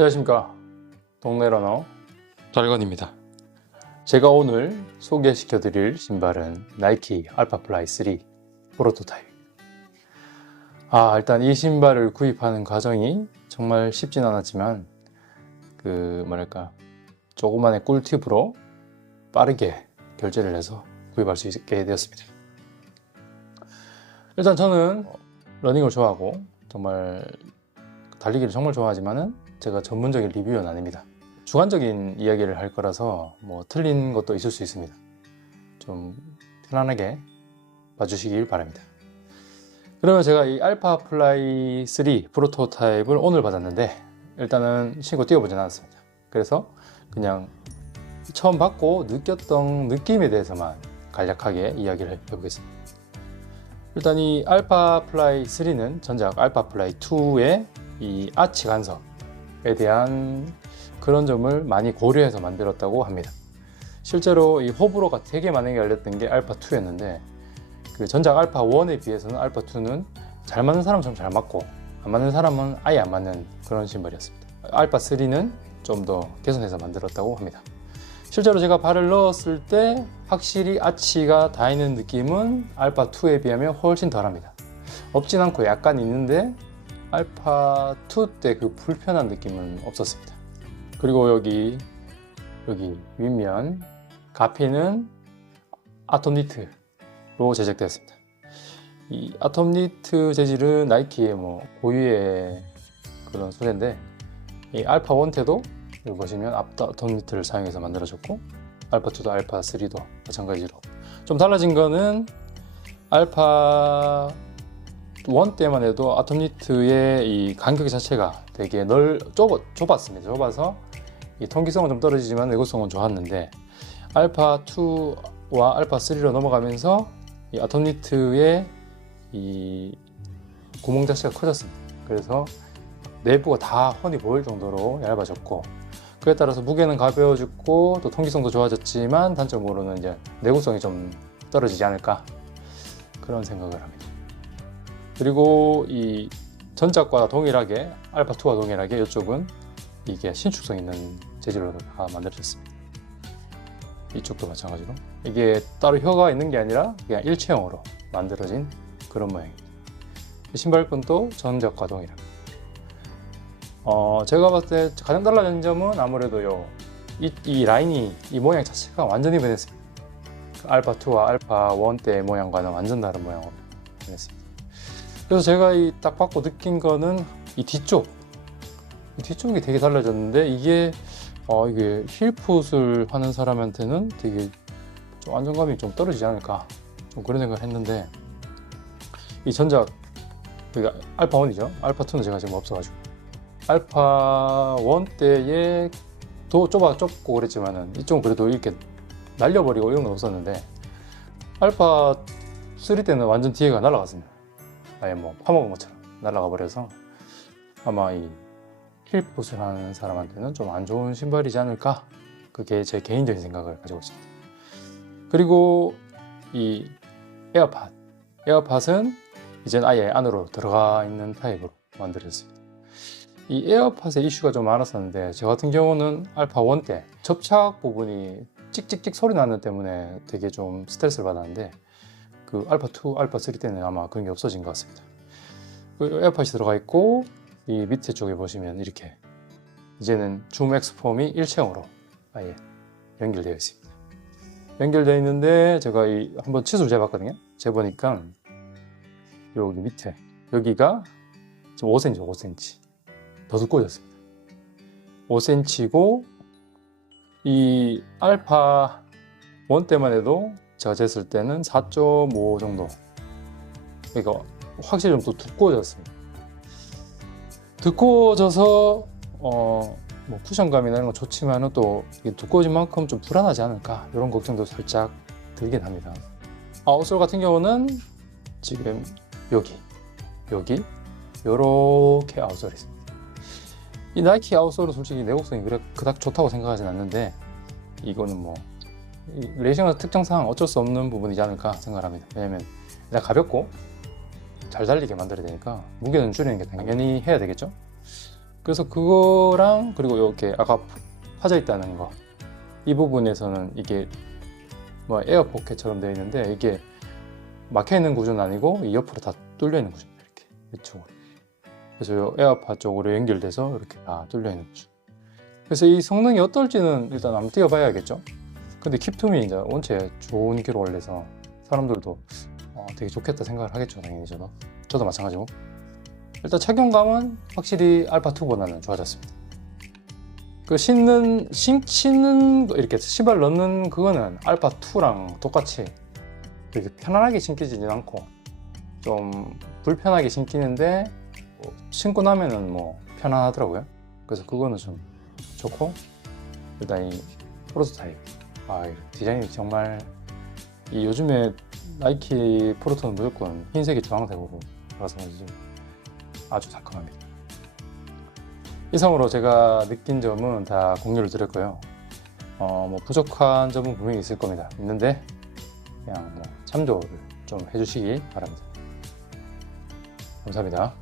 안녕하십니까. 동네 러너 달건입니다. 제가 오늘 소개시켜 드릴 신발은 나이키 알파플라이 3 프로토타입. 아 일단 이 신발을 구입하는 과정이 정말 쉽진 않았지만 그 뭐랄까 조그만의 꿀팁으로 빠르게 결제를 해서 구입할 수 있게 되었습니다. 일단 저는 러닝을 좋아하고 정말 달리기를 정말 좋아하지만은 제가 전문적인 리뷰는 아닙니다. 주관적인 이야기를 할 거라서 뭐 틀린 것도 있을 수 있습니다. 좀 편안하게 봐주시길 바랍니다. 그러면 제가 이 알파 플라이 3 프로토타입을 오늘 받았는데 일단은 신고 뛰어보진 않았습니다. 그래서 그냥 처음 받고 느꼈던 느낌에 대해서만 간략하게 이야기를 해보겠습니다. 일단 이 알파 플라이 3는 전작 알파 플라이 2의 이 아치 간섭에 대한 그런 점을 많이 고려해서 만들었다고 합니다. 실제로 이 호불호가 되게 많이 열렸던 게 알파 2였는데 그 전작 알파 1에 비해서는 알파 2는 잘 맞는 사람은 잘 맞고 안 맞는 사람은 아예 안 맞는 그런 신발이었습니다. 알파 3는 좀 더 개선해서 만들었다고 합니다. 실제로 제가 발을 넣었을 때 확실히 아치가 닿이는 느낌은 알파 2에 비하면 훨씬 덜합니다. 없진 않고 약간 있는데 알파 2 때 그 불편한 느낌은 없었습니다. 그리고 여기 여기 윗면 가피는 아톰 니트로 제작되었습니다. 이 아톰 니트 재질은 나이키의 뭐 고유의 그런 소재인데 이 알파 1 때도 여기 보시면 아톰 니트를 사용해서 만들어졌고 알파 2도 알파 3도 마찬가지로 좀 달라진 거는 알파 원 때만 해도 아톰니트의 이 간격 자체가 되게 넓 좁, 좁았습니다. 좁아서 이 통기성은 좀 떨어지지만 내구성은 좋았는데 알파 2와 알파 3로 넘어가면서 이 아톰니트의 이 구멍 자체가 커졌습니다. 그래서 내부가 다 훤히 보일 정도로 얇아졌고 그에 따라서 무게는 가벼워졌고 또 통기성도 좋아졌지만 단점으로는 이제 내구성이 좀 떨어지지 않을까 그런 생각을 합니다. 그리고 이 전작과 동일하게 알파2와 동일하게 이쪽은 이게 신축성 있는 재질로 다 만들어졌습니다. 이쪽도 마찬가지로 이게 따로 혀가 있는 게 아니라 그냥 일체형으로 만들어진 그런 모양입니다. 신발끈도 전작과 동일합니다. 어, 제가 봤을 때 가장 달라진 점은 아무래도 요, 이, 이 라인이, 이 모양 자체가 완전히 변했습니다. 그 알파2와 알파1 때 모양과는 완전 다른 모양으로 변했습니다. 그래서 제가 이 딱 받고 느낀 거는 이 뒤쪽, 이 뒤쪽이 되게 달라졌는데 이게, 어, 이게 힐풋을 하는 사람한테는 되게 좀 안정감이 좀 떨어지지 않을까. 좀 그런 생각을 했는데, 이 전작, 그러니까 알파 1이죠. 알파 2는 제가 지금 없어가지고. 알파 1 때에 도 좁아 좁고 그랬지만은 이쪽은 그래도 이렇게 날려버리고 이런 건 없었는데 알파 3 때는 완전 뒤에가 날아갔습니다. 아예 뭐 파먹은 것처럼 날아가 버려서 아마 이 힐풋을 하는 사람한테는 좀 안 좋은 신발이지 않을까 그게 제 개인적인 생각을 가지고 있습니다. 그리고 이 에어팟 에어팟은 이젠 아예 안으로 들어가 있는 타입으로 만들어졌습니다. 이 에어팟의 이슈가 좀 많았었는데 저 같은 경우는 알파 1 때 접착 부분이 찍찍찍 소리 나는 때문에 되게 좀 스트레스를 받았는데 그 알파 2, 알파 3 때는 아마 그런 게 없어진 것 같습니다. 그 에어팟이 들어가 있고 이 밑에 쪽에 보시면 이렇게 이제는 줌 엑스폼이 일체형으로 아예 연결되어 있습니다. 연결되어 있는데 제가 이 한번 치수를 재봤거든요. 재보니까 여기 밑에 여기가 지금 5cm, 5cm. 더 두꺼워졌습니다. 5cm고 이 알파 1 때만 해도 제가 쟀을 때는 4.5 정도. 그러니까 확실히 좀 더 두꺼워졌습니다. 두꺼워져서 어, 뭐 쿠션감이나 이런 건 좋지만은 또 두꺼워진 만큼 좀 불안하지 않을까 이런 걱정도 살짝 들긴 합니다. 아웃솔 같은 경우는 지금 여기 여기 요렇게 아웃솔이 있습니다. 이 나이키 아웃솔은 솔직히 내구성이 그래 그닥 좋다고 생각하진 않는데 이거는 뭐 레이싱의 특성상 어쩔 수 없는 부분이지 않을까 생각합니다. 왜냐면 일단 가볍고 잘 달리게 만들어야 되니까 무게는 줄이는 게 당연히 해야 되겠죠. 그래서 그거랑 그리고 이렇게 아까 파져 있다는 거 이 부분에서는 이게 뭐 에어 포켓처럼 되어 있는데 이게 막혀 있는 구조는 아니고 이 옆으로 다 뚫려 있는 구조입니다. 이렇게 이쪽으로. 그래서 요 에어팟 쪽으로 연결돼서 이렇게 다 뚫려 있는 구조. 그래서 이 성능이 어떨지는 일단 한번 뛰어봐야겠죠. 근데 킵투미 이제 원체 좋은 기록 올려서 사람들도 어, 되게 좋겠다 생각을 하겠죠, 당연히 저도. 저도 마찬가지고. 일단 착용감은 확실히 알파 2보다는 좋아졌습니다. 그 신는 신, 신는 거 이렇게 신발 넣는 그거는 알파 2랑 똑같이 되게 편안하게 신기지는 않고 좀 불편하게 신기는데 뭐 신고 나면은 뭐 편안하더라고요. 그래서 그거는 좀 좋고 일단 이 프로토타입 아이 디자인이 정말 이 요즘에 나이키 프로토는 무조건 흰색이 들어서 그런지 아주 상큼합니다. 이상으로 제가 느낀 점은 다 공유를 드렸고요. 어, 뭐 부족한 점은 분명히 있을 겁니다. 있는데 그냥 뭐 참조를 좀 해주시기 바랍니다. 감사합니다.